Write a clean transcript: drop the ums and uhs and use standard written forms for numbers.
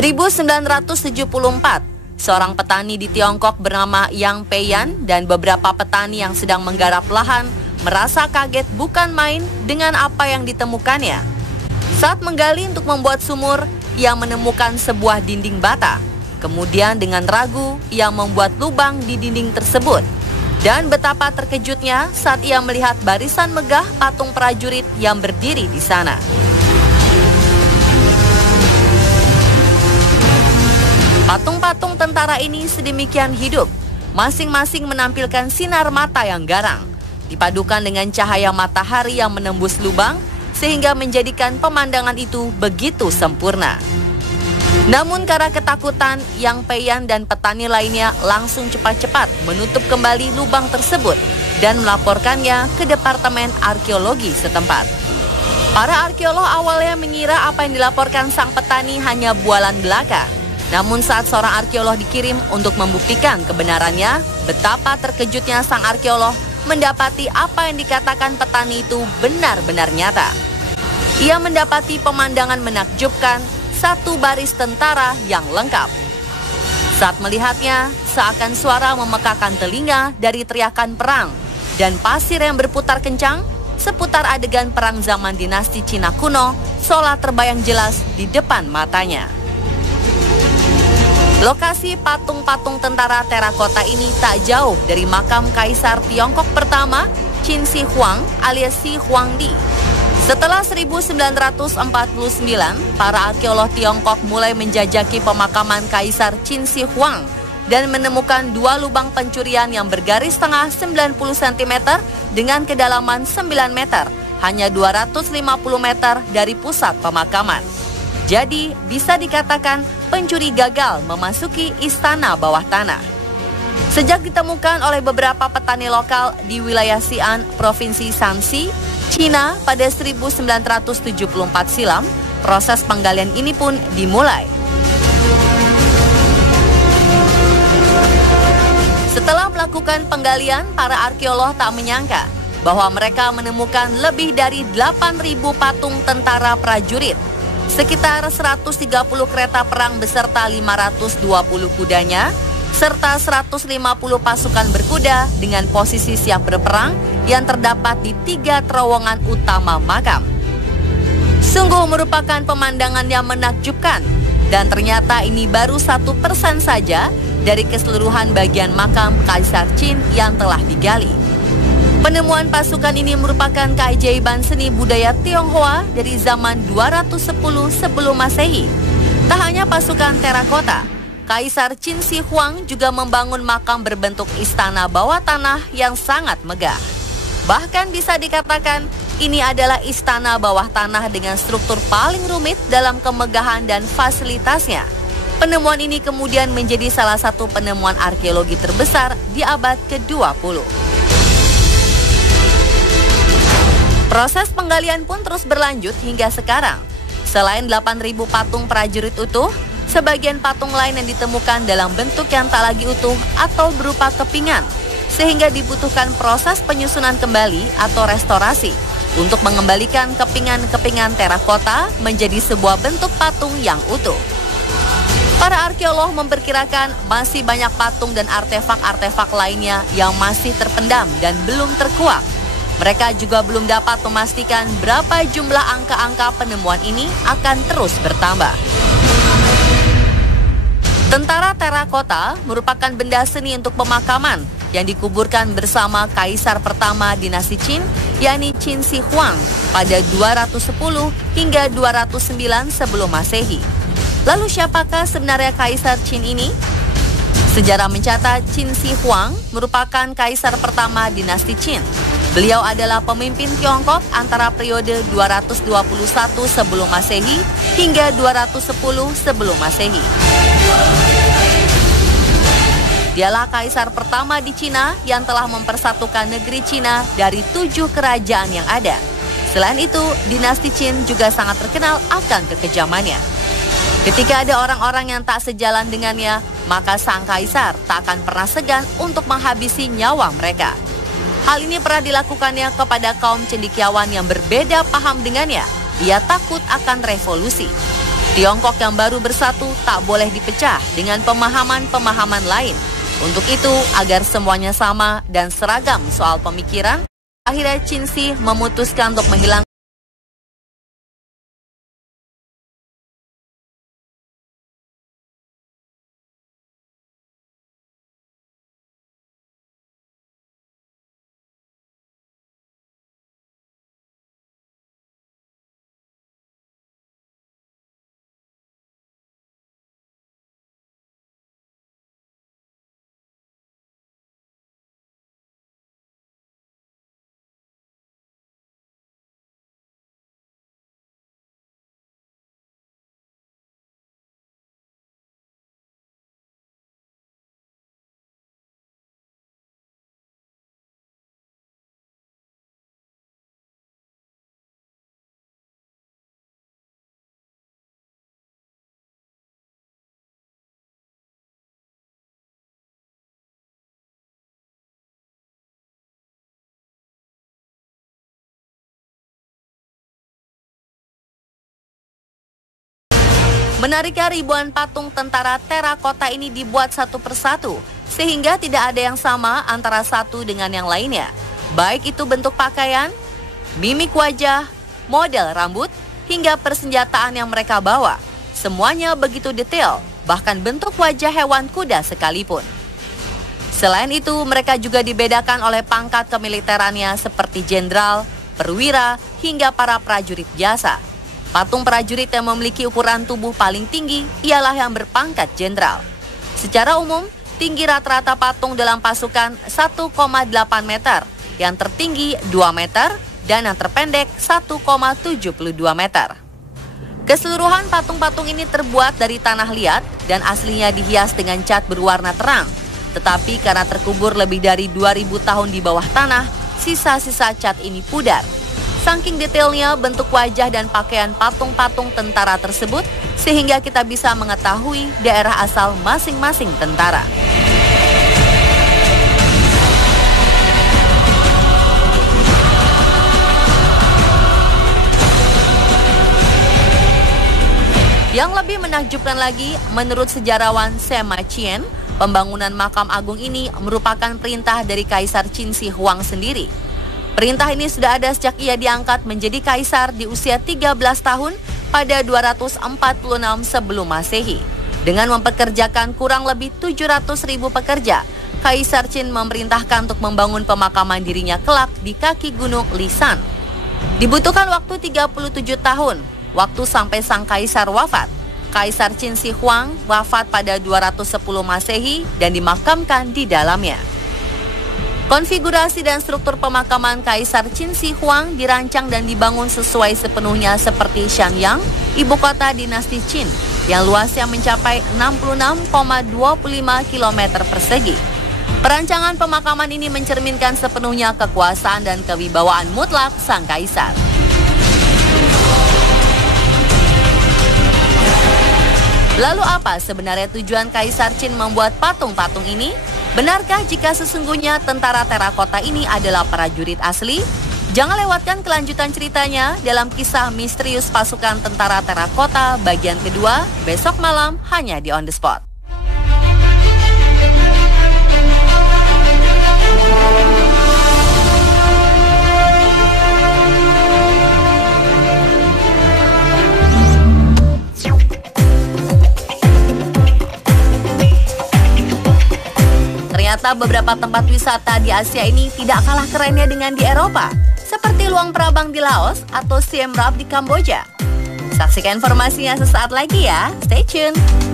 1974, seorang petani di Tiongkok bernama Yang Peiyan dan beberapa petani yang sedang menggarap lahan merasa kaget bukan main dengan apa yang ditemukannya. Saat menggali untuk membuat sumur, ia menemukan sebuah dinding bata. Kemudian dengan ragu, ia membuat lubang di dinding tersebut. Dan betapa terkejutnya saat ia melihat barisan megah patung prajurit yang berdiri di sana. Patung-patung tentara ini sedemikian hidup, masing-masing menampilkan sinar mata yang garang, dipadukan dengan cahaya matahari yang menembus lubang, sehingga menjadikan pemandangan itu begitu sempurna. Namun karena ketakutan, Yang Peiyan dan petani lainnya langsung cepat-cepat menutup kembali lubang tersebut dan melaporkannya ke Departemen Arkeologi setempat. Para arkeolog awalnya mengira apa yang dilaporkan sang petani hanya bualan belaka. Namun saat seorang arkeolog dikirim untuk membuktikan kebenarannya, betapa terkejutnya sang arkeolog mendapati apa yang dikatakan petani itu benar-benar nyata. Ia mendapati pemandangan menakjubkan, satu baris tentara yang lengkap. Saat melihatnya, seakan suara memekakan telinga dari teriakan perang, dan pasir yang berputar kencang seputar adegan perang zaman dinasti Cina kuno seolah terbayang jelas di depan matanya. Lokasi patung-patung tentara terakota ini tak jauh dari makam Kaisar Tiongkok pertama, Qin Shi Huang alias Shi Huangdi. Setelah 1949, para arkeolog Tiongkok mulai menjajaki pemakaman Kaisar Qin Shi Huang dan menemukan dua lubang pencurian yang bergaris tengah 90 cm dengan kedalaman 9 meter, hanya 250 meter dari pusat pemakaman. Jadi, bisa dikatakan pencuri gagal memasuki istana bawah tanah. Sejak ditemukan oleh beberapa petani lokal di wilayah Xi'an, Provinsi Shanxi, Cina pada 1974 silam, proses penggalian ini pun dimulai. Setelah melakukan penggalian, para arkeolog tak menyangka bahwa mereka menemukan lebih dari 8.000 patung tentara prajurit, sekitar 130 kereta perang beserta 520 kudanya, serta 150 pasukan berkuda dengan posisi siap berperang yang terdapat di 3 terowongan utama makam. Sungguh merupakan pemandangan yang menakjubkan, dan ternyata ini baru 1% saja dari keseluruhan bagian makam Kaisar Qin yang telah digali. Penemuan pasukan ini merupakan keajaiban seni budaya Tionghoa dari zaman 210 sebelum Masehi. Tak hanya pasukan terakota, Kaisar Qin Shi Huang juga membangun makam berbentuk istana bawah tanah yang sangat megah. Bahkan bisa dikatakan ini adalah istana bawah tanah dengan struktur paling rumit dalam kemegahan dan fasilitasnya. Penemuan ini kemudian menjadi salah satu penemuan arkeologi terbesar di abad ke-20. Proses penggalian pun terus berlanjut hingga sekarang. Selain 8.000 patung prajurit utuh, sebagian patung lain yang ditemukan dalam bentuk yang tak lagi utuh atau berupa kepingan, sehingga dibutuhkan proses penyusunan kembali atau restorasi untuk mengembalikan kepingan-kepingan terakota menjadi sebuah bentuk patung yang utuh. Para arkeolog memperkirakan masih banyak patung dan artefak-artefak lainnya yang masih terpendam dan belum terkuak. Mereka juga belum dapat memastikan berapa jumlah angka-angka penemuan ini akan terus bertambah. Tentara terakota merupakan benda seni untuk pemakaman yang dikuburkan bersama Kaisar pertama dinasti Qin, yakni Qin Shi Huang, pada 210 hingga 209 sebelum Masehi. Lalu siapakah sebenarnya Kaisar Qin ini? Sejarah mencatat Qin Shi Huang merupakan Kaisar pertama dinasti Qin. Beliau adalah pemimpin Tiongkok antara periode 221 sebelum Masehi hingga 210 sebelum Masehi. Dialah kaisar pertama di Cina yang telah mempersatukan negeri Cina dari 7 kerajaan yang ada. Selain itu, dinasti Qin juga sangat terkenal akan kekejamannya. Ketika ada orang-orang yang tak sejalan dengannya, maka sang kaisar tak akan pernah segan untuk menghabisi nyawa mereka. Hal ini pernah dilakukannya kepada kaum cendekiawan yang berbeda paham dengannya. Ia takut akan revolusi. Tiongkok yang baru bersatu tak boleh dipecah dengan pemahaman-pemahaman lain. Untuk itu, agar semuanya sama dan seragam soal pemikiran, akhirnya Qin Shi memutuskan untuk menghilangkan menariknya ribuan patung tentara terakota ini dibuat satu persatu, sehingga tidak ada yang sama antara satu dengan yang lainnya. Baik itu bentuk pakaian, mimik wajah, model rambut, hingga persenjataan yang mereka bawa. Semuanya begitu detail, bahkan bentuk wajah hewan kuda sekalipun. Selain itu, mereka juga dibedakan oleh pangkat kemiliterannya seperti jenderal, perwira, hingga para prajurit biasa. Patung prajurit yang memiliki ukuran tubuh paling tinggi ialah yang berpangkat jenderal. Secara umum, tinggi rata-rata patung dalam pasukan 1,8 meter, yang tertinggi 2 meter, dan yang terpendek 1,72 meter. Keseluruhan patung-patung ini terbuat dari tanah liat dan aslinya dihias dengan cat berwarna terang. Tetapi karena terkubur lebih dari 2000 tahun di bawah tanah, sisa-sisa cat ini pudar. Saking detailnya bentuk wajah dan pakaian patung-patung tentara tersebut, sehingga kita bisa mengetahui daerah asal masing-masing tentara. Yang lebih menakjubkan lagi, menurut sejarawan Sema Qian, pembangunan makam agung ini merupakan perintah dari Kaisar Qin Shi Huang sendiri. Perintah ini sudah ada sejak ia diangkat menjadi kaisar di usia 13 tahun pada 246 sebelum Masehi. Dengan mempekerjakan kurang lebih 700.000 pekerja, Kaisar Qin memerintahkan untuk membangun pemakaman dirinya kelak di kaki gunung Lisan. Dibutuhkan waktu 37 tahun, waktu sampai sang kaisar wafat. Kaisar Qin Shi Huang wafat pada 210 Masehi dan dimakamkan di dalamnya. Konfigurasi dan struktur pemakaman Kaisar Qin Shi Huang dirancang dan dibangun sesuai sepenuhnya seperti Xianyang, ibu kota dinasti Qin, yang luasnya mencapai 66,25 km persegi. Perancangan pemakaman ini mencerminkan sepenuhnya kekuasaan dan kewibawaan mutlak sang kaisar. Lalu apa sebenarnya tujuan Kaisar Qin membuat patung-patung ini? Benarkah jika sesungguhnya tentara terakota ini adalah prajurit asli? Jangan lewatkan kelanjutan ceritanya dalam kisah misterius pasukan tentara terakota bagian kedua besok malam hanya di On The Spot. Ternyata beberapa tempat wisata di Asia ini tidak kalah kerennya dengan di Eropa, seperti Luang Prabang di Laos atau Siem Reap di Kamboja. Saksikan informasinya sesaat lagi ya, stay tune!